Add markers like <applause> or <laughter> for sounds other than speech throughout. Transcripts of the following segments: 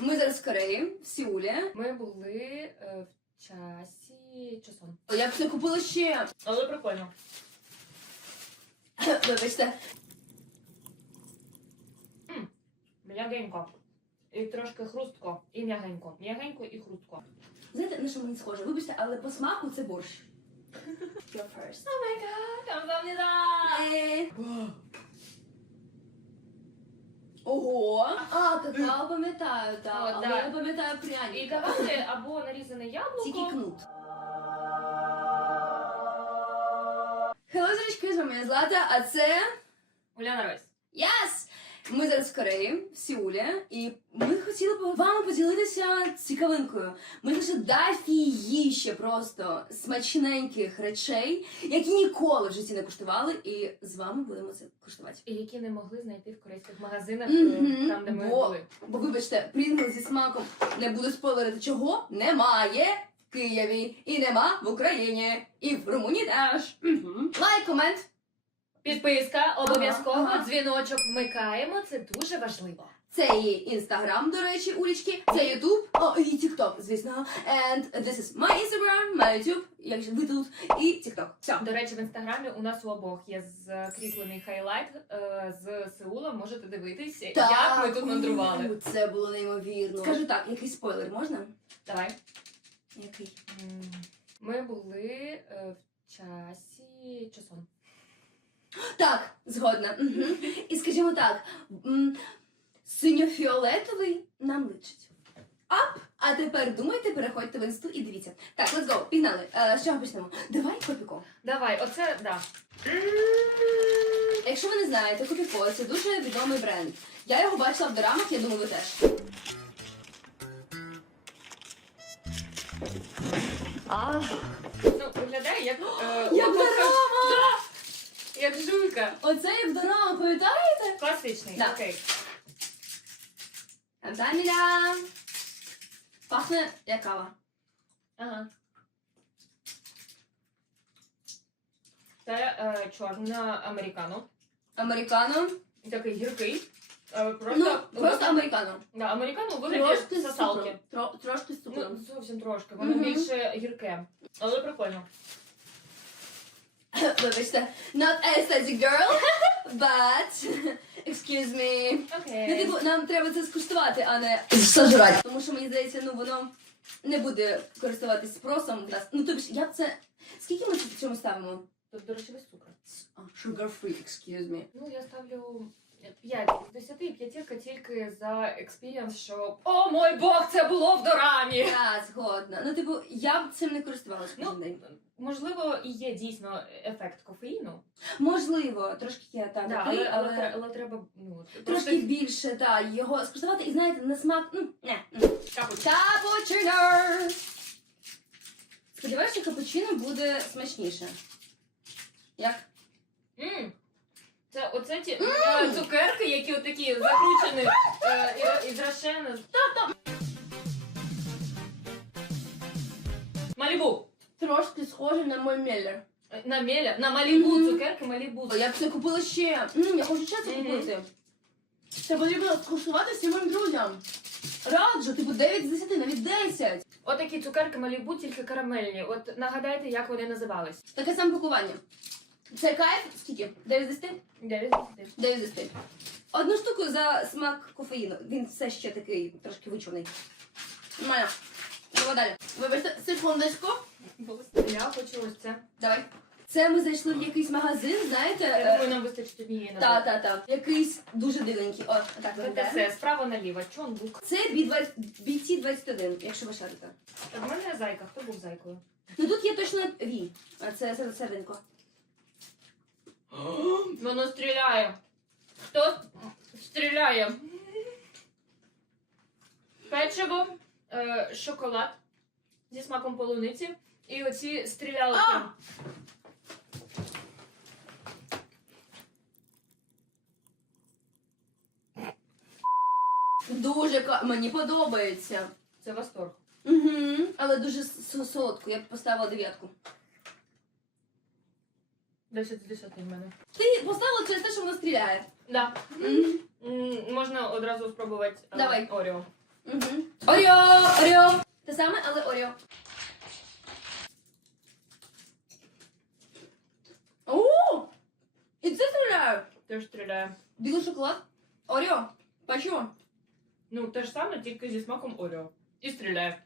Ми зараз в Кореї, в Сеулі. Ми були е, в часі часом. Я б це купила ще. Але прикольно. <coughs> Вибачте. М'ягенько. І трошки хрустко, і м'ягенько. М'ягенько і хрустко. Знаєте, на що мені схоже? Вибачте, але по смаку це борщ. <laughs> You're first. О май гад, камзамніда! Е. <gasps> Ого! А, какао пам'ятаю, так. О, Але да. я пам'ятаю І пряник. давайте або нарізане Тільки яблуко. кнут. Hello, зрачки, з вами я Злата, а це... Уляна Ройс. Yes! Ми зараз в Кореї, в Сеулі, і ми хотіли б вам поділитися цікавинкою. Ми знайшли дофігіще просто смачненьких речей, які ніколи в житті не куштували, і з вами будемо це куштувати. І які не могли знайти в корейських магазинах, Мгм, е, там, де ми бо- були. Бо вибачте, прінгл зі смаком не буду спойлерити, чого немає в Києві і нема в Україні, і в Румунії теж. Мгм. Лайк, комент. Підписка, обов'язково, Ага, ага. дзвіночок вмикаємо, це дуже важливо. Це її інстаграм, до речі, улічки, це Ютуб, о, і Тікток, звісно. And this is my Instagram, my YouTube, якщо ви тут, і Тікток. Все. До речі, в інстаграмі у нас у обох є закріплений хайлайт е, з Сеула. Можете дивитись, як ми тут мандрували. Це було неймовірно. Скажу так, який спойлер можна? Давай. Який? М, Ми були е, в часі часом. Так, згодна. Мгм. І скажімо так, синьо-фіолетовий нам личить. Ап! А тепер думайте, переходьте в інсту і дивіться. Так, let's go, пігнали. Е, з чого почнемо? Давай копіко. Давай, оце да. Якщо ви не знаєте, Копіко це дуже відомий бренд. Я його бачила в дорамах, я думаю, ви теж. А. Ну, виглядає як. Е, Як дорама! Як жуйка. Оце як в дорамах, пам'ятаєте? Класичний. Да. Окей. Там-там-дам. Пахне як кава. Ага. Це е, чорна американо. Американо. Такий гіркий. Е, просто, Ну, просто американо. Да, американо у вигляді Трошки з цукром. Тро- Трошки з Ну, зовсім трошки, воно Мгм. більше гірке. Але прикольно. <coughs> Вибачте. Not aesthetic girl, <laughs> but excuse me. Ну, Окей. типу, нам треба це скуштувати, а не сожрати. Тому що мені здається, ну воно не буде користуватись спросом в нас. Ну тобі ж, як це. Скільки ми в цьому ставимо? Тобто речовий цукор. А, sugar free, excuse me. Ну, я ставлю 5 з 10 і п'ятірка тільки за експірієнс, що О мой Бог, це було в дорамі! Я згодна. Ну, типу, я б цим не користувалася Ну, кожен день. можливо, і є дійсно ефект кофеїну. Можливо, трошки є так, Да, такий, але, але, але, але треба ну, трошки більше, так, його скуштувати і знаєте, на смак. Ну, не. капучино. Капучино! Сподіваюся, капучино буде смачніше. Як? М, Це оце ті е, цукерки, які отакі закручені е, і, і зрощені. Малібу. Трошки схоже на мой меллер. Е, На меля, на малібу, Мгм. цукерки малібу. Я б це купила ще. М, я хочу ще це Мгм. купити. Це потрібно скуштувати всім моїм друзям. Раджу, типу 9 з 10, навіть 10. Отакі цукерки малібу, тільки карамельні. От нагадайте, як вони називались. Таке саме пакування. Це кайф, скільки? 9 з 10? Дев'ять з десяти. 9 з 10. Одну штуку за смак кофеїну. Він все ще такий трошки вичурний. Нормально. Давай далі. Вибачте, секундочку. Я хочу ось це. Давай. Це ми зайшли в якийсь магазин, знаєте? Я е, думаю, нам вистачить однієї на Та, та, та. Якийсь дуже дивненький. О, так виглядає. ТТС, справа наліво. Чонбук. Це B20 BT21, якщо ви шарите. В мене зайка. Хто був зайкою? Ну тут є точно V. А це це серединко. Воно стріляє. Хто стріляє? Печиво, е, шоколад зі смаком полуниці і оці стрілялки. А! Дуже ка- мені подобається. Це восторг. Угу. Але дуже с- солодко. Я б поставила дев'ятку. 10 з 10 в мене. Ти поставила через те, що воно стріляє. Да. Мгм. М, Можна одразу спробувати е, Давай. Оріо. Угу. Оріо! Оріо! Те саме, але Оріо. О! І це стріляє! Теж стріляє. Білий шоколад. Оріо. Почему? Ну, те ж саме, тільки зі смаком Орео. І стріляє.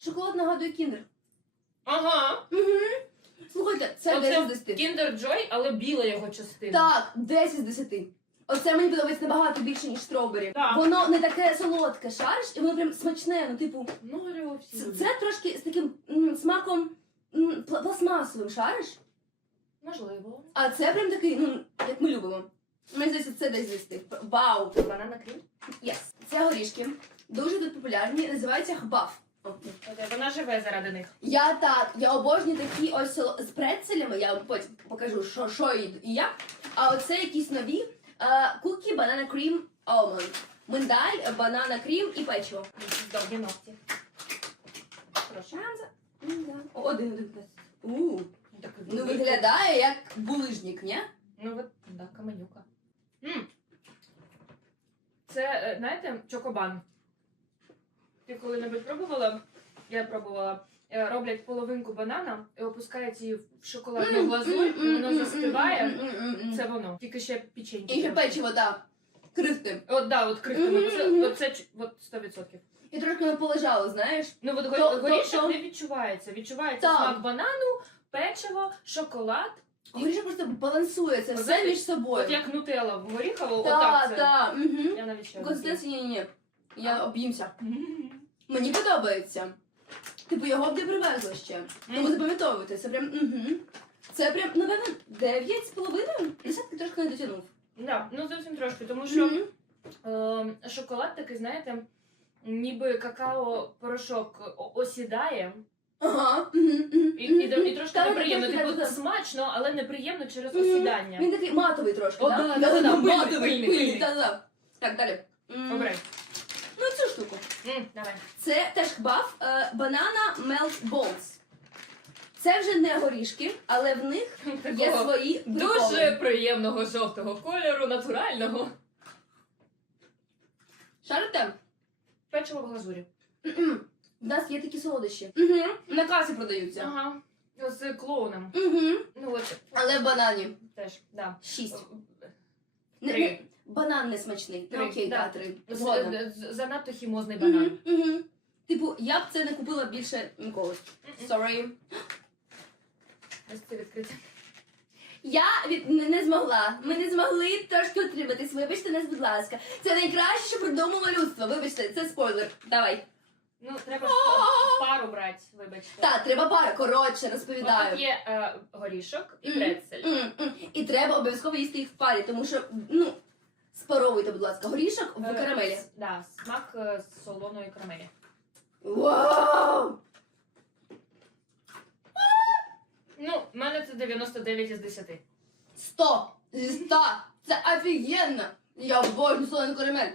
Шоколад нагадує кіндер. Ага. Угу. Слухайте, це Оце 10 з 10. Kinder Joy, але біла його частина. Так, 10 з 10. Оце мені подобається набагато більше, ніж стробері. Так. Воно не таке солодке, шариш, і воно прям смачне, ну типу, Ну, всі. це, люблять. це трошки з таким м, смаком м, пла- пластмасовим, шариш? Можливо. А це прям такий, ну, як ми любимо. Мені здається, це десь 10. Вау! Банана крім. Єс. Це горішки. Дуже тут популярні, називаються хбаф. Вона живе заради них. Я так, я обожнюю такі ось з прецелями, я вам потім покажу, що, що і, як. А оце якісь нові е, кукі, банана крім, алмонд. Миндаль, банана крім і печиво. Довгі ногті. Прошу. О, Один, один. У, Так, ну виглядає як булижник, ні? Ну от, да, каменюка. Це, е, знаєте, чокобан. Ти коли-небудь пробувала? Я пробувала. Е, Роблять половинку банана і опускають її в шоколадну глазурь, і воно застиває. Це воно. Тільки ще печеньки. І ще треба. печиво, так. Крихти. От, да, от крихтами. Це, мгм. от це ч- от 100%. І трошки воно полежало, знаєш? Ну, от го- То- то- горішок то- не відчувається. Відчувається Так. смак банану, печиво, шоколад. Горішок просто балансує це все знаєте, між собою. От як нутелла в горіхову, Так, отак це. так. Я навіть ще Консистенція ні-ні-ні. Я А. об'їмся. Мгм. Мені подобається. Типу, його б не привезли ще. Тому запам'ятовуйте, це прям угу. Це прям, напевно, 9 з половиною. Десятки трошки не дотягнув. Да, ну зовсім трошки, тому що Мгм. е, шоколад такий, знаєте, ніби какао порошок о- осідає, Ага. і, і, і трошки неприємно. Типу так, так. смачно, але неприємно через Мгм. осідання. Він такий матовий трошки, О, так? да, да, да, матовий, пильний, пильний, пильний. та-да. Так, далі. М, Обрай. Ну, цю штуку. М, давай. Це теж хбаф банана melt balls. Це вже не горішки, але в них є Такого свої Дуже приколи. приємного жовтого кольору, натурального. Шарите? Печиво в глазурі. М-м. У нас є такі солодощі. Угу. На касі продаються. Ага. З клоуном. Угу. Ну от Але в банані. теж, да. Шість. Не, Три. Банан не смачний. Три, Ну, окей, да. да, три. Згодна. з- Занадто хімозний банан. Угу, угу. Типу, я б це не купила більше ніколи. Sorry. Ось це відкрите. Я від не, не змогла. Ми не змогли трошки утриматись. Вибачте нас, будь ласка. Це найкраще, що придумало людство. Вибачте, це спойлер. Давай. Ну, треба ж пару брати, вибачте. Так, треба пара. Коротше, розповідаю. Тут є е, горішок і Мгм. прецель. М, м. І треба обов'язково їсти їх в парі, тому що, ну, спаровуйте, будь ласка, горішок в Е, карамелі. Да, смак е, солоної карамелі. Вау! Ну, в мене це 99 із 10. Сто! Зі ста! Це офігенно! Я обожнюю солоний карамель.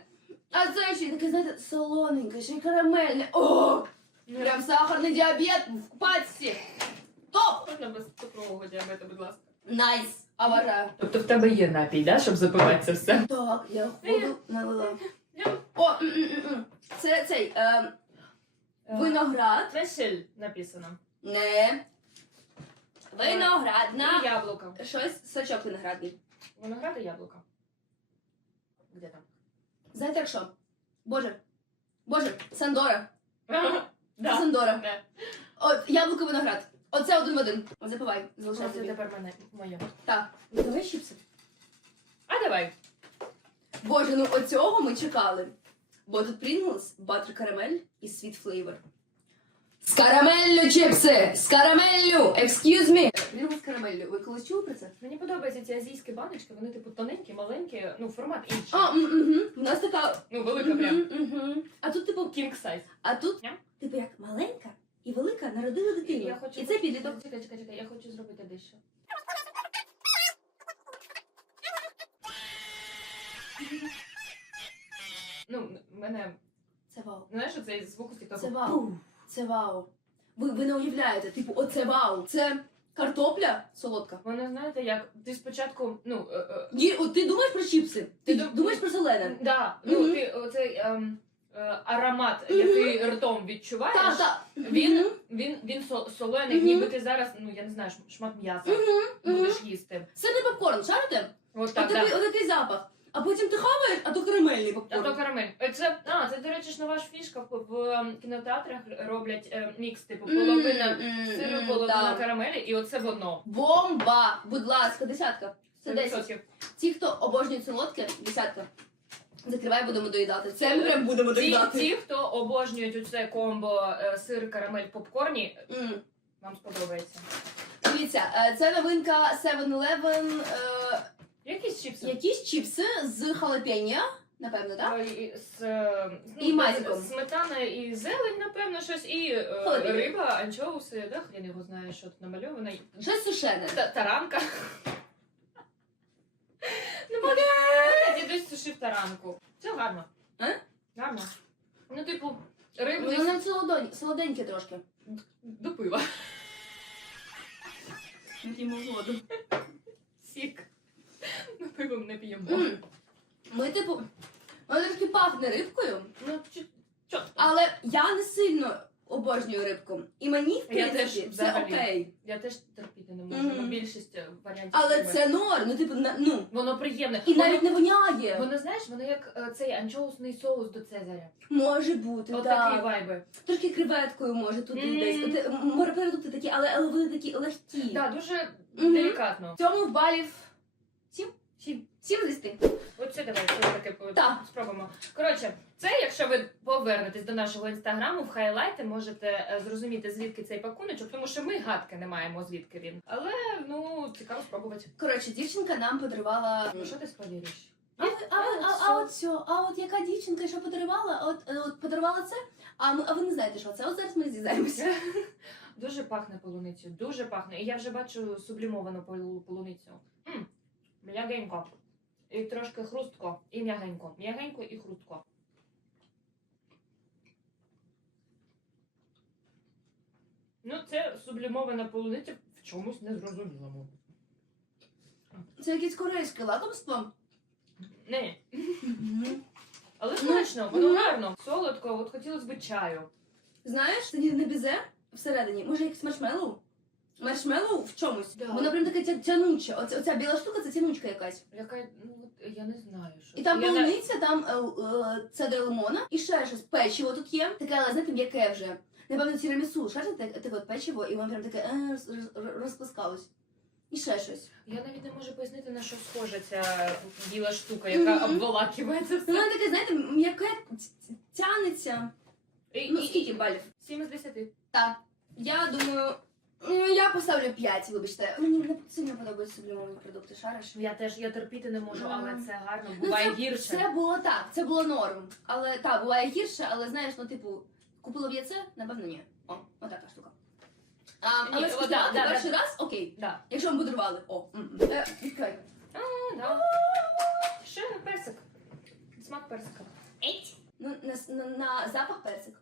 А це ще й таке, знаєте, солоненьке, ще й карамельне. О! Ну, Прям сахарний діабет в пачці. Топ! Можна без цукрового діабету, будь ласка. Найс! Обожаю. Тобто в тебе є напій, да, щоб запивати це все? Так, я воду налила. О, це цей е, виноград. Весель написано. Не. І Виноградна. яблуко. Щось сочок виноградний. Виноград і яблуко. Где там? Знаєте як що? Боже. Боже, Сандора. <laughs> Да. Сандора. Да. От, яблуко виноград. Оце один в один. Запивай, залишай Це собі. тепер мене моє. Так. Давай щипси. А давай. Боже, ну оцього ми чекали. Бо тут Pringles, Butter Caramel і Sweet Flavor. З карамеллю чипси! З карамеллю! Excuse me! Pringles з карамеллю. Ви колись чули про це? Мені подобаються ці азійські баночки, вони типу тоненькі, маленькі, ну формат інший. А, угу. У нас така. Ну, велика прям. Угу. А тут, типу, King size. а тут, типу, як маленька і велика народила дитину. Я хочу... І це підліток. Чекай, чекай, чекай, я хочу зробити дещо. Ну, в мене, Це вау. знаєш, цей звук з Це вау. Це вау. Ви, ви не уявляєте, типу, оце вау. Це Картопля солодка. Вона знаєте, як ти спочатку, ну е, е, Ї- от Ти думаєш про чіпси? Ти Ти дум- думаєш про зелене? да, ну Мгм. ти оцей ем, е, аромат, який ртом відчуваєш. Він, він, він со- солений, Мгм. ніби ти зараз, ну я не знаю, шм- шмат м'яса Мгм. будеш їсти. Сирний попкорн, шарите? От так, Отакий, так. отакий запах. А потім ти хаваєш, а то карамельний А попкорн. то карамель. Е, Це, а, це, до речі, ж нова ж фішка. В, в ем, кінотеатрах роблять е, мікс, типу, половина М, сиру, м, половина так. карамелі, і оце воно. Бомба! Будь ласка, десятка. Це 10. 100%. Ті, хто обожнюють солодке, десятка. Закривай, будемо доїдати. Це ми прям будемо Ті, доїдати. ті, хто обожнюють оце комбо е, сир, карамель, попкорні, М. вам сподобається. Дивіться, е, це новинка 7-Eleven. е, Якісь чіпси. Якісь чіпси з халапеньо, напевно, так? Е, і З, е, І мазиком. Сметана і зелень, напевно, щось, і е, Холодильник. риба, анчоуси, да, хрен його знає, що тут намальовано. Щось сушене. Та- Таранка. Ну, дідусь сушив таранку. Це гарно. А? Гарно. Ну, типу, Ну, рибний Воно солодонь- солоденьке трошки. до пива. П'ємо воду. Сік. Ми пивом не п'ємо. М. Ми, типу, воно трошки пахне рибкою, Ну, чи- чітко. але я не сильно обожнюю рибку. І мені, в Я принципі, теж все взагалі. окей. Я теж терпіти не можу. Мгм. Ну, більшість е, варіантів. Але це норм, ну типу, на- ну. Воно приємне. І навіть не воняє. Воно знаєш, воно як е, цей анчоусний соус до Цезаря. Може бути, От так. такі вайби. Трошки креветкою може туди Мм. десь. От, е, Морепродукти такі, але, але вони такі легкі. Так, дуже Мгм. делікатно. Цьому балів Сім. 7 з 10. Оце давай це таке по- Так. спробуємо. Коротше, це якщо ви повернетесь до нашого інстаграму, в хайлайти можете е, зрозуміти, звідки цей пакуночок, тому що ми гадки не маємо, звідки він. Але ну цікаво спробувати. Коротше, дівчинка нам подарувала. Ну що ти сподіваєш? А, а, а, а от що? А от яка дівчинка, що подарувала? От, е, от подарувала це? А, ми, а ви не знаєте, що це? От зараз ми зізнаємося. <laughs> Дуже пахне полуницю, дуже пахне. І я вже бачу сублімовану полу- полуницю. М'ягенько. І трошки хрустко, і м'ягенько. М'ягенько і хрустко. Ну, це сублімована полуниця в чомусь незрозумілому. Це якесь корейське лакомство. Не, але смачно, воно гарно, солодко, от хотілося б чаю. Знаєш, це не бізе всередині. Може, якесь маршмеллоу? Маршмеллоу в чомусь. Да. Воно прям таке тя- тянуче. Оця, оця біла штука це тянучка якась. Яка, ну от я не знаю, що. І там я полуниця, там е, е, цедра лимона, і ще щось печиво тут є. Таке, але знаєте, м'яке вже. Напевно, тірамісу, шарите таке от печиво, і воно прям таке е, роз- роз- І ще щось. Я навіть не можу пояснити, на що схожа ця біла штука, яка Мгм. обволакиває це Ну, все. воно таке, знаєте, м'яке тянеться. І, Ну, і- скільки балів? 7 з 10. Так. Я думаю, ну, я поставлю 5, вибачте. Мені не сильно подобаються сублімовані продукти, шариш. Я теж я терпіти не можу, але це гарно. Ну, Буває це, гірше. Це було так, це було норм. Але так, буває гірше, але знаєш, ну типу, купила б я це? Напевно, ні. О, отака штука. А, але о, да, да, перший да. раз, окей. Да. Якщо вам подарували. О, м-м. Е, відкривай. А, да. Ще персик. Смак персика. Еть. Ну, на, с- на, на запах персик.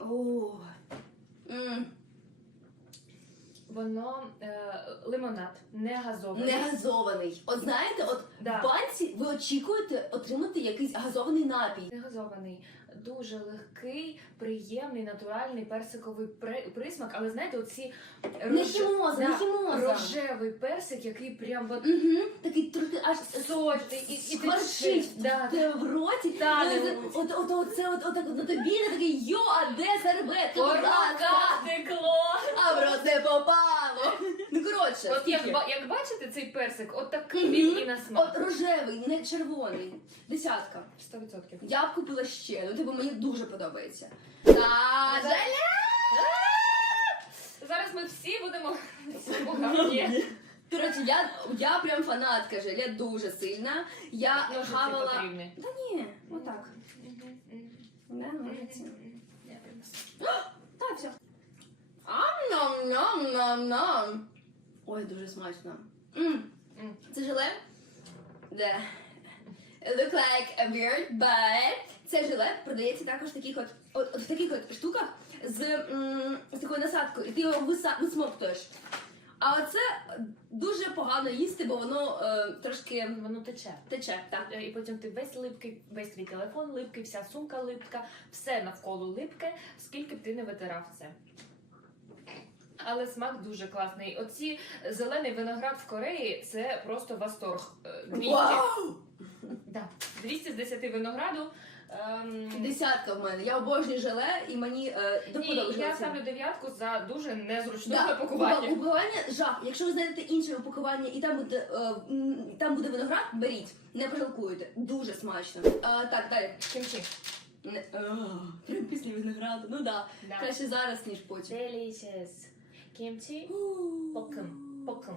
О. М, Воно е, лимонад, не газований. Не газований. От знаєте, от Да. в банці ви очікуєте отримати якийсь газований напій. Не газований, дуже легкий, приємний, натуральний персиковий при- присмак, але знаєте, оці Не хімоза, да, рожевий персик, який прям от Угу. Такий трохи аж сочний, і, і ти да, в роті, Та, не от, от, от, це от, от, от, на тобі на такий йо, а де серветка, будь текло. А в рот не попало. Ну коротше, От як, скільки? ба- як бачите цей персик, от такий він і на смак. От рожевий, не червоний. Десятка. 100%. Я б купила ще, ну типу мені дуже подобається. Та жаль. Зараз ми всі будемо <laughs> самогарні. Коротше, я, я прям фанатка желе, дуже сильна. Я Ножиці хавала. потрібні. Та ні, отак. Мгм. Ножиці. Я принесу. <gasps> Все. ам нам нам нам Ой, дуже смачно. М. Це желе? Да. It look like a weird, but це желе продається також в таких от, от, от в таких от штуках з, м, з такою насадкою, і ти його виса- висмоктуєш. А оце дуже погано їсти, бо воно е, трошки Воно тече. тече. Так. Е, І потім ти весь липкий, весь твій телефон липкий, вся сумка липка, все навколо липке, скільки б ти не витирав це. Але смак дуже класний. Оці зелений виноград в Кореї це просто восторг. Е, 200. Вау! Да. 200 з 10 винограду. Ем... Десятка в мене. Я обожнюю желе і мені е, Ні, доподобається. я ставлю дев'ятку за дуже незручне Да, пакування. упакування жах. Якщо ви знайдете інше упакування і там буде е, м, там буде виноград, беріть, не пожалкуєте. Дуже смачно. Е, так, далі. Кімчі. Не, е, прям після винограду. Ну да. Да. Краще зараз, ніж потім. Delicious. Кімчі. Покем. Покем.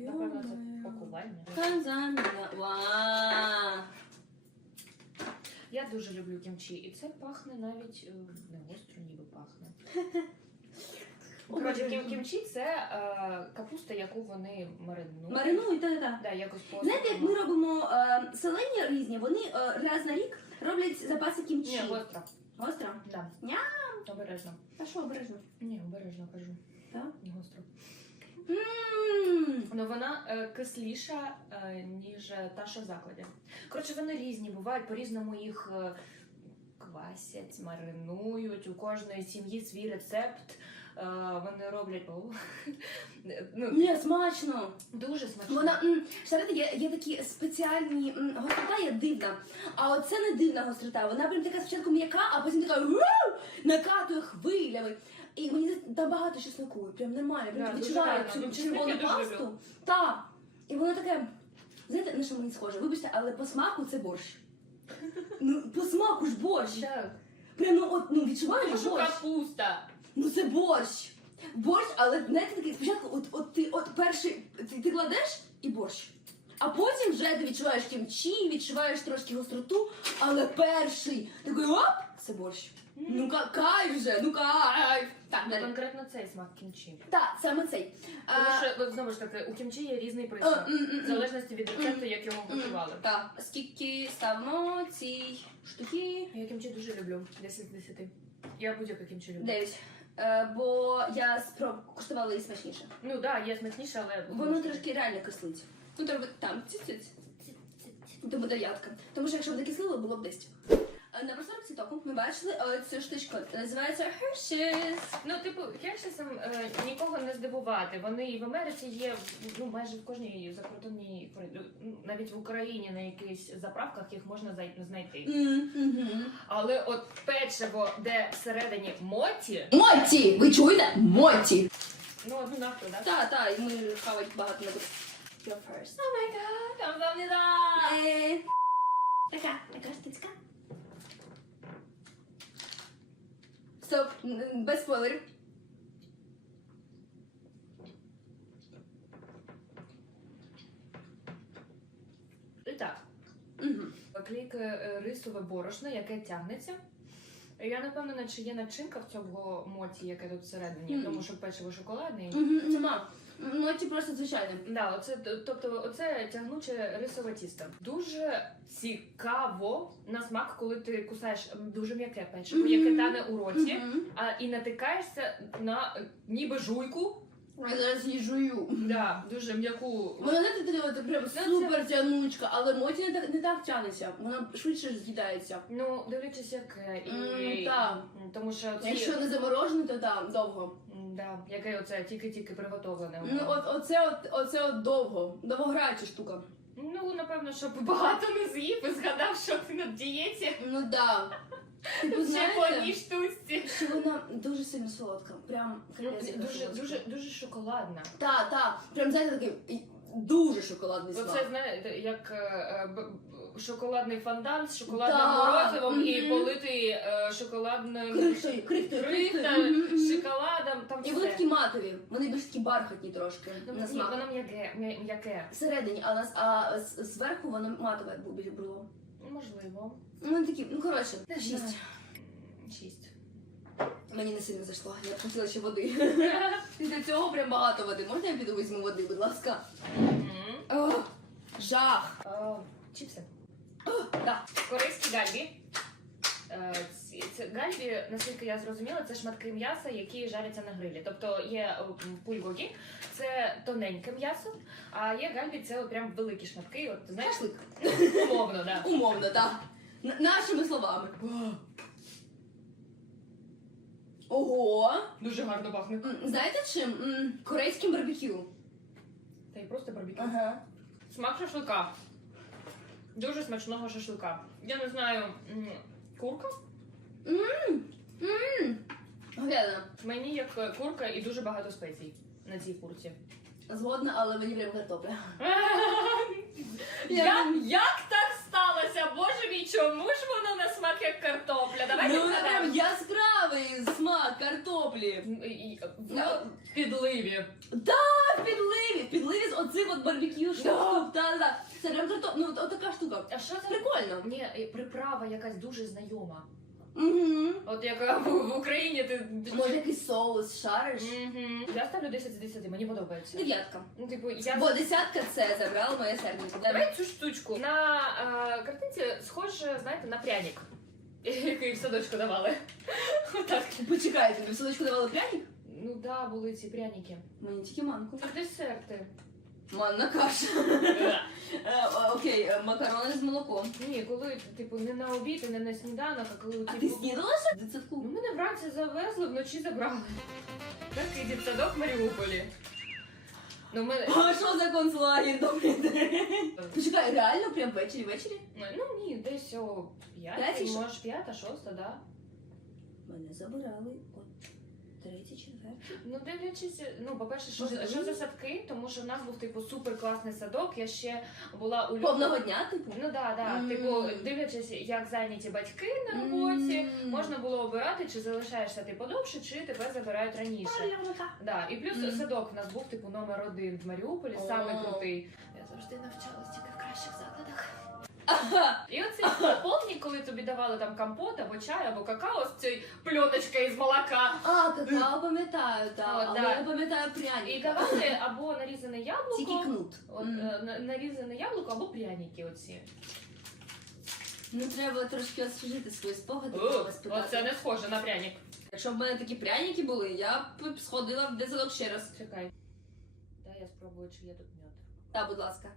Напевно, це пакування. Танзанія. Вау. Я дуже люблю кімчі, і це пахне навіть е, не гостро, ніби пахне. <laughs> Коротше, кім, кімчі це е, капуста, яку вони маринують. Маринуй, та та. Да, якось по Знаєте, як ми робимо е, селені різні, вони е, раз на рік роблять запаси кімчі. Ні, гостро. Гостро? Да. Ням. Обережно. Та що, обережно? Ні, обережно кажу. Так? Не гостро. Ну вона е, кисліша, е, ніж та, що в закладі. Коротше, вони різні, бувають, по-різному їх е, квасять, маринують, у кожної сім'ї свій рецепт. Вони роблять о, <laughs> ну, Ні, смачно. дуже смачно. Вона м, знаєте, є, є такі спеціальні м, гострота є дивна. А оце не дивна гострота. Вона прям така спочатку м'яка, а потім така накатує хвилями. І мені там багато чесноку, прям нормально, прям Да, дуже відчуваю гарно. цю Ну, червону я дуже пасту. Так. І воно таке. Знаєте, на що мені схоже? Вибачте, але по смаку це борщ. <laughs> Ну, по смаку ж борщ. Так. Прям ну, от, ну відчуваєш Дуже борщ. капуста. Ну це борщ. Борщ, але знаєте такий спочатку, от, от ти от перший ти, ти кладеш і борщ. А потім вже ти відчуваєш кімчі, відчуваєш трошки гостроту, але перший такий оп, це борщ. Ну ка- кайф вже, ну кайф. Так, Ну, далі. конкретно цей смак кімчі. Так, саме цей. Тому А, що знову ж таки, у кімчі є різний е, присмак. м, м, В залежності від рецепту, як його готували. Так, скільки ставимо цій штуки? Я кімчі дуже люблю. 10 з 10. Я будь-яке кімчі люблю. Дев'ять. Е, бо я спроб куштувала її смачніше. Ну так, да, є смачніше, але Воно трошки реально кислить. Ну, треба там ці-ці. Тому дев'ятка. Тому що якщо б не кислило, було б 10. Е, На просторах сітоку ми бачили е, цю штучку. Називається Hershey's. Ну, типу, Хершесом е, нікого не здивувати. Вони і в Америці є ну, майже в кожній закордонній навіть в Україні на якихось заправках їх можна знайти. Мгм. Але от печиво, де всередині моті, Моті! Ви чуєте? Моті! ну одну нафту, да? Та, та, і ми хавать багато будемо. You're first. О май гад, камзамніда! Е, Така, така штучка. Стоп, без спойлерів. І так, Угу. клейке е, рисове борошно, яке тягнеться. Я не впевнена, чи є начинка в цього моті, яке тут всередині, Мгм. тому що печиво шоколадне. Мгм, Нема. Моті просто звичайне. Да, оце тобто оце тягнуче рисове тісто. Дуже цікаво на смак, коли ти кусаєш дуже м'яке печиво, яке тане у роті, а і натикаєшся на е, ніби жуйку. Я зараз її жую. Да, дуже м'яку. Вона знаєте, така от прям супер тянучка, але моті не так не так тянеться. Вона швидше з'їдається. Ну, дивлячись, яке. І... Так. М, Тому що ці... Якщо не заморожене, то так, довго. Да, яке оце тільки-тільки приготовлене. Ну от оце от оце от довго. Довгограюча штука. Ну, напевно, щоб багато не з'їв і згадав, що ти на дієті. Ну да. Типу, Ще по знаєте, одній штучці. що вона дуже сильно солодка. Прям Ну, капець, яка дуже, солодка. дуже, дуже шоколадна. Та, та. Прям знаєте такий і- дуже шоколадний Оце знаєте, як е, е, б- шоколадний фондан з шоколадним Да, морозивом і мгм. политий е, шоколадним Крихтою, крихтою, крихтою. Мгм, мгм. шоколадом. Там І все. вони такі матові. Вони більш такі бархатні трошки Ну, на ні, смак. воно м'яке, м'я- м'яке. Всередині, а, нас, а з- зверху воно матове бу- було. Можливо. Ну вони такі, ну коротше, Не шість. знаю. Шість. Мені не сильно зайшло, я б хотіла ще води. <laughs> Після цього прям багато води. Можна я піду візьму води, будь ласка? Мгм. Ох, жах. Е, Чіпси. Да. Корейські гальбі. Е, це гальбі, наскільки я зрозуміла, це шматки м'яса, які жаряться на грилі. Тобто є м, пульгогі, це тоненьке м'ясо, а є гальбі, це прям великі шматки. От знаєш, Шашлик. умовно, да. Умовно, так. Н- Нашими словами. Ого! Дуже гарно пахне. М, Знаєте чим? М, Корейським барбекю. Та й просто барбекю. Ага. Смак шашлика. Дуже смачного шашлика. Я не знаю, курка? Говядина. Мені як курка і дуже багато спецій на цій курці. Згодна, але мені прям картопля. <laughs> Як так сталося? Боже мій, чому ж воно на смак як картопля? Давайте Ну, прям яскравий смак картоплі. Ну, В підливі. А, в підливі, підливі з оцим от барбекю штук. Та, та. Це прям картопля. Ну, от така штука. А що це? Прикольно. Ні, і приправа якась дуже знайома. Угу. От яка в, в Україні ти. Може якийсь соус шариш? Мгм. Я ставлю 10 з 10, мені подобається. Дев'ятка. Ну, типу, я Бо десятка це забрала моє серденько. Давай цю штучку. На е, картинці схоже, знаєте, на пряник, <laughs> який в садочку давали. Отак. Почекай, тобі в садочку давали пряник? Ну да, були ці пряники. Мені тільки манку. Так десерти. Манна каша. Е, е, Окей, е, макарони з молоком. Ні, коли, типу, не на обід і не на сніданок, а коли А ти типу. снідала ще в дитсадку? Ну, мене вранці завезли, вночі забрали. Такий дитсадок в Маріуполі. Ну, мене... А що за концлагер? Добрий день. Почекай, реально прям ввечері ввечері? Ну ні, десь о П'ятій, п'ятій, може п'ята, шоста, да. Мене забирали от третій, четвертий. Ну, дивлячись, ну, по-перше, що, Може, що за садки, тому що в нас був типу супер класний садок. Я ще була у Повного дня, типу? Ну да, да. Мм. Типу, дивлячись, як зайняті батьки на роботі, М. можна було обирати, чи залишаєшся ти подовше, чи тебе забирають раніше. Да. І плюс Мм. садок у нас був типу номер один в Маріуполі, О. самий крутий. Я завжди навчалась тільки в кращих закладах. І оцей наповнік, коли тобі давали там компот або чай, або какао з цією пленочкою із молока. А, какао пам'ятаю, так. О, Але да. я пам'ятаю пряник. І давали або нарізане Тільки кнут. от, е, на- нарізане яблуко, або пряники оці. Ну треба трошки освіжити свої спогади. О, треба спитати. Оце не схоже на пряник. Якщо б в мене такі пряники були, я б сходила в дитсадок ще раз. Чекай. Дай я спробую, чи є тут мед. Та, будь ласка.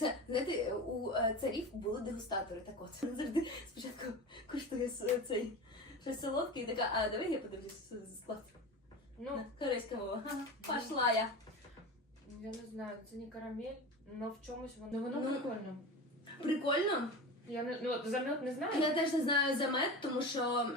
Це, знаєте, у е, царів були дегустатори, так от. <laughs> Вона завжди спочатку куштує цей щось солодке і така, а давай я подивлюсь склад. Ну, Корейська мова. Пошла я. я не знаю, це не карамель, але в чомусь воно. Ну, воно Ну, прикольно. Прикольно. Я не ну, за мед не знаю. Я теж не знаю за мед, тому що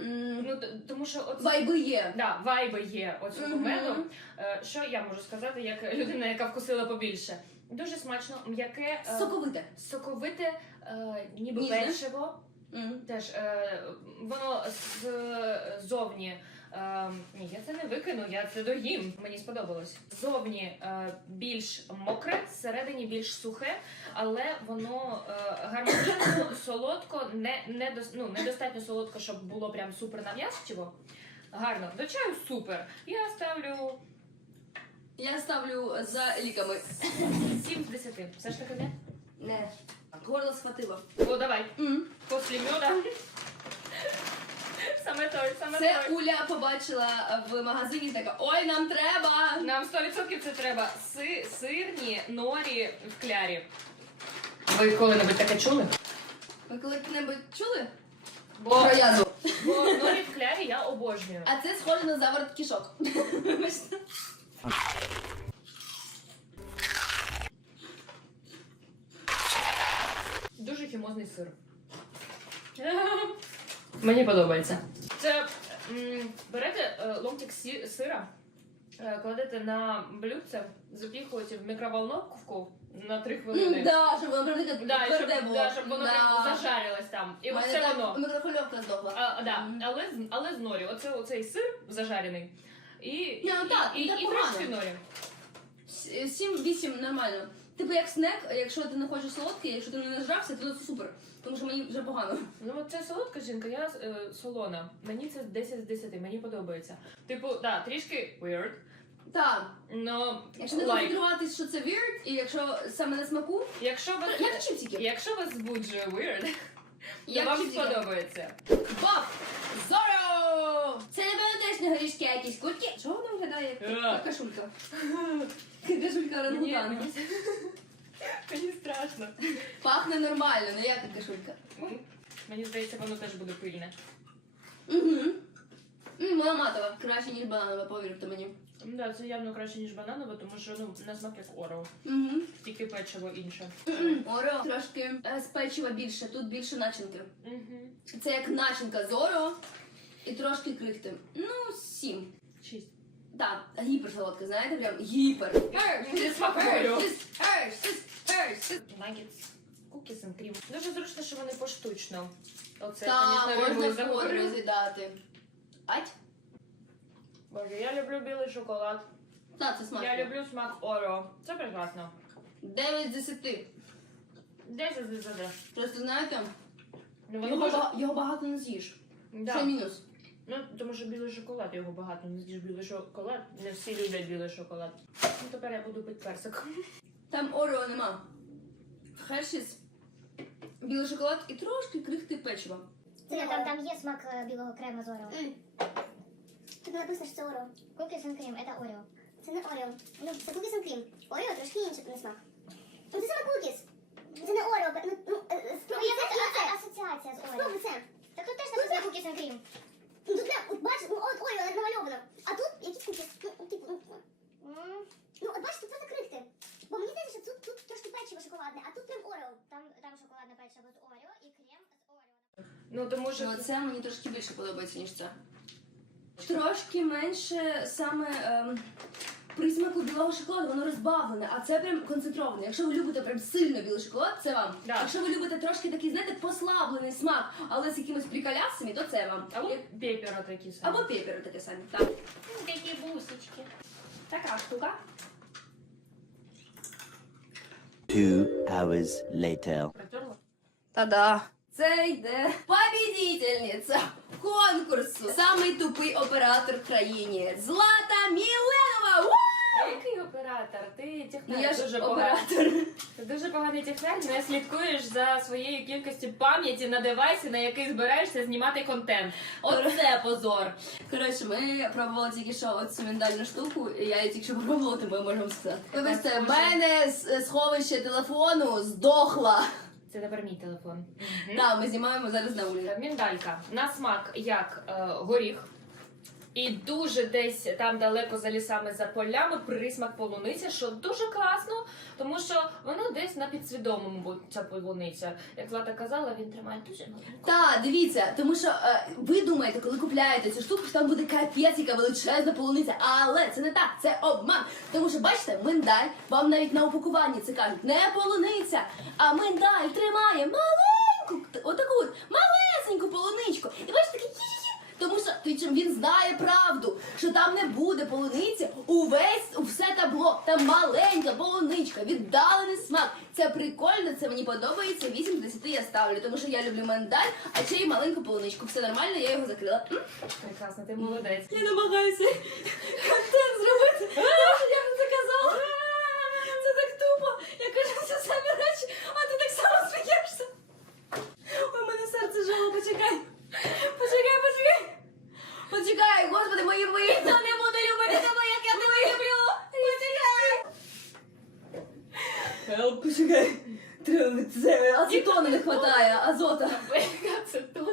Ну, тому що от вайби є. Да, вайби є оцього меду. Е, Що я можу сказати, як людина, яка вкусила побільше? Дуже смачно, м'яке, е, Соковите. соковите, е, ніби Ніжне. печиво. М. Теж е, воно з- ззовні. Е, ні, я це не викину, я це доїм. Мені сподобалось. Ззовні е, більш мокре, зсередині більш сухе, але воно е, гармонійно, <coughs> солодко, не, не, дос, ну, недостатньо солодко, щоб було прям супер нав'язчиво. Гарно. До чаю супер. Я ставлю Я ставлю за ліками. 7 з 10. Все ж таки не? Не. Горло схватило. О, давай. М. Після меда. Саме той, саме Це той. Уля побачила в магазині така: ой, нам треба! Нам 100% це треба. Си, сирні норі в клярі. Ви коли-небудь таке чули? Ви коли-небудь чули? Бо, Про язву. бо норі в клярі я обожнюю. А це схоже на заворот кішок. Вибачте. <laughs> Дуже хімозний сир. <laughs> Мені подобається. Це м, берете е, ломтик сі- сира, е, кладете на блюдце, запіхуєте в мікроволновку на 3 М, хвилини. Да, щоб воно прям таке Да, і тверде щоб, було. да, щоб воно Да. прям зажарилось там. І оце воно. Мікрохвильовка здохла. А, да, Мгм. але, з- але з норі. Оце оцей сир зажарений. І, і, ну так, і, і, і погано. трошки норі. 7-8 нормально. Типу як снек, якщо ти не хочеш солодкий, якщо ти не нажрався, то це супер. Тому що мені вже погано. Ну от це солодка жінка, я е, солона. Мені це 10 з 10, мені подобається. Типу, да, трішки weird, Так, но якщо не like. концентруватись, що це weird, і якщо саме на смаку, Якщо вас, як чіпсики. якщо вас збуджує weird, <laughs> Як вам чудово. сподобається? Баф! Зоро! Це напевно теж не горішки, а якісь кульки. Чого вона виглядає як Е. какашулька? <laughs> Какашулька орангутана. <laughs> Мені страшно. Пахне нормально, не як какашулька. Мені здається, воно теж буде пильне. Угу. Вона матова, краще, ніж бананова, повірте мені. Ну Да, це явно краще, ніж бананове, тому що ну, на смак як орео. Угу. Тільки печиво інше. Орео трошки е, з печива більше, тут більше начинки. Угу. Це як начинка з Орео і трошки крихти. Ну, сім. Шість. Так, гіперсолодка, знаєте, прям гіпер. Ти смакую. And крім. Дуже зручно, що вони поштучно. Оце, Так, звісно, можна фото загорю. роз'їдати. Ать? Боже, я люблю білий шоколад. Так, це смачно. Я люблю смак Орео. Це прекрасно. 9 з 10. Де це де, де? Просто знаєте, Ну, воно його, дуже... ба- його багато не з'їш. Це мінус. Ну, тому що білий шоколад, його багато не з'їш білий шоколад. Не всі люблять білий шоколад. Ну, тепер я буду пити персик. Там Орео нема. Хершіс, білий шоколад і трошки крихти печива. Це там, там є смак е, білого крема з Орео. Тут написано, що це Орео. Cookies and cream, це Орео. Це не Орео. Ну, це cookies and cream. Орео трошки інший на смак. Ну, це саме cookies. Це не Орео. Ну, ну, е, е, спробуй це. Асоціація з Орео. Спробуй це. Так тут теж написано cookies and cream. Ну, тут, прям, от бачиш, ну, от ой, намальовано. А тут якісь cookies. Ну, типу, ну, ну, от бачиш, тут просто крихти. Бо мені здається, що тут, тут трошки печиво шоколадне, а тут прям Орео. Там, там шоколадне печиво з Орео і крем з Орео. Ну, тому що Ну, це мені трошки більше подобається, ніж це. Трошки менше саме ем, присмаку білого шоколаду, воно розбавлене, а це прям концентроване. Якщо ви любите прям сильно білий шоколад, це вам. Да. Якщо ви любите трошки такий, знаєте, послаблений смак, але з якимись приколясами, то це вам. Або пепера такі самі. Або пепери таке самі. Так. такі бусечки. Така штука. Two hours later. Протерла? Та-да. Це йде победительниця конкурсу. Самий тупий оператор в країні. Злата Міленова! Уу! Та який оператор? Ти технар Ну я ж дуже оператор. Ти <laughs> дуже поганий технар, не слідкуєш за своєю кількістю пам'яті на девайсі, на який збираєшся знімати контент. Оце позор. Коротше, ми пробували тільки що оцю міндальну штуку, і я її тільки що попробувала, тому ми можемо сказати. Вибачте, в мене с- сховище телефону здохла. Це тепер мій телефон. Так, ми знімаємо зараз на вулиці. Міндалька на смак як е, горіх. І дуже десь там далеко за лісами, за полями, присмак полуниця, що дуже класно, тому що воно десь на підсвідомому ця полуниця. Як Злата казала, він тримає дуже маленько. Так, дивіться, тому що е, ви думаєте, коли купляєте цю штуку, що там буде капець, яка величезна полуниця. Але це не так, це обман. Тому що бачите, миндаль, вам навіть на упакуванні це кажуть, не полуниця, а миндаль тримає маленьку, отаку от малесеньку полуничку. І бачите, хі-хі-хі. Тому що він знає правду, що там не буде полуниці увесь у все табло. Там маленька полуничка, віддалений смак. Це прикольно, це мені подобається. 8 з 10 я ставлю, тому що я люблю мандаль, а ще й маленьку полуничку. Все нормально, я його закрила. Прекрасно, ти молодець. Я намагаюся контент зробити. Я вже це казала. Це так тупо. Я кажу це самі речі, а ти так само смієшся. Ой, у мене серце жило, почекай. Почекай, почекай. Почекай, господи, мої мої, не буде любити тебе, як я тебе люблю. Почекай. Help, почекай. Треба- Це ацетону не вистачає, азота. Ацетона.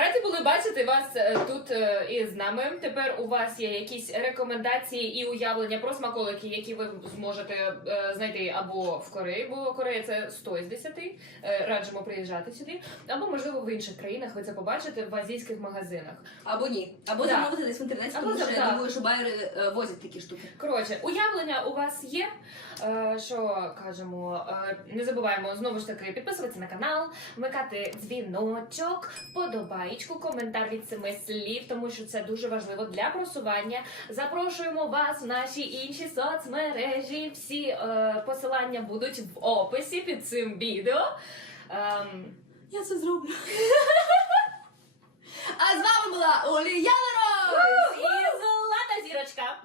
Раді були бачити вас е, тут е, і з нами. Тепер у вас є якісь рекомендації і уявлення про смаколики, які ви зможете е, знайти або в Кореї, бо Корея це 100 з 10. Е, Раджимо приїжджати сюди, або можливо в інших країнах ви це побачите в азійських магазинах. Або ні. Або Да. замовити десь в інтернеті, Або тому що я думаю, що байери возять такі штуки. Коротше, уявлення у вас є. Що кажемо? Не забуваємо знову ж таки підписуватися на канал, вмикати дзвіночок, вподобаєчку, коментар від семи слів, тому що це дуже важливо для просування. Запрошуємо вас в наші інші соцмережі. Всі е, посилання будуть в описі під цим відео. Ем, Я це зроблю. <laughs> А з вами була Олія Лерой! і золота зірочка. <laughs>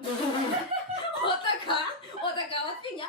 Отака, отака от фігня.